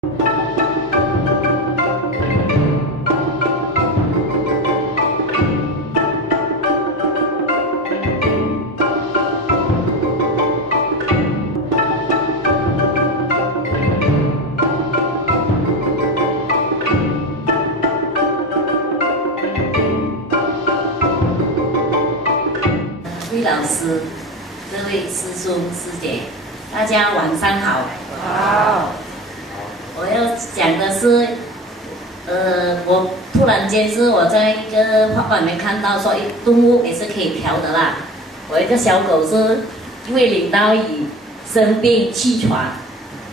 魏老师，各位师兄师姐，大家晚上好。好。我要讲的是，我突然间是我在一个画馆里面看到说，动物也是可以调的啦。我一个小狗是因为领导椅生病气喘，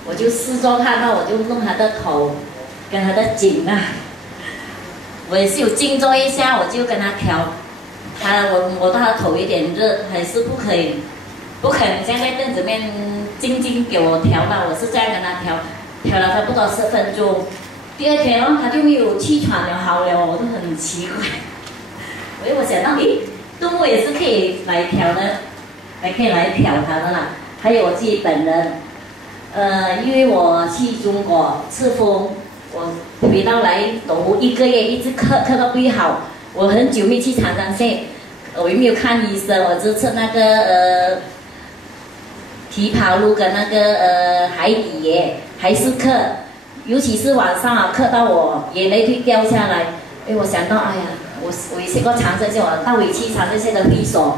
我就四周看到，我就弄它的头跟它的颈啊，我也是有静坐一下，我就跟它调。我他的头有点热，还是不肯像在凳子面静静给我调了。我是这样跟他调了差不多10分钟。第二天哦，他就没有气喘了，好了，我都很奇怪。我想到，动物也是可以来调的，还可以来调它的啦。还有我自己本人，因为我去中国赤峰，我回到来都1个月一直咳到不好。我很久没去长山县，我也没有看医生，我只吃那个枇杷露跟那个海底椰，还是咳，尤其是晚上啊，咳到我眼泪会掉下来。我想到，哎呀，我也去过长山县，我到尾去长山县的会所，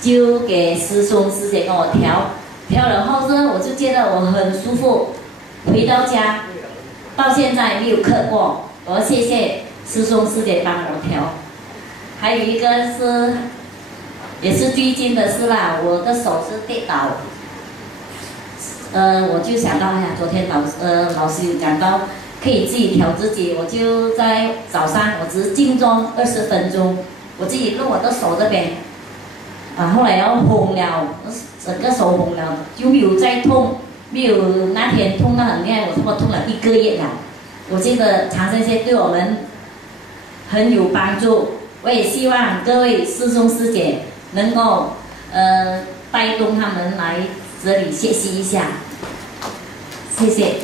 就给师兄师姐跟我调了后呢，我就觉得我很舒服，回到家到现在没有咳过，我要谢谢师兄师姐帮我调。还有一个是，也是最近的事啦，我的手是跌倒，我就想到，哎呀，昨天老师有讲到可以自己调自己，我就在早上我只是静坐20分钟，我自己弄我的手这边，后来要红了，整个手红了，就没有再痛，没有那天痛得很厉害，我差不多痛了1个月了。我觉得长生仙对我们很有帮助，我也希望各位师兄师姐能够带动他们来这里学习一下，谢谢。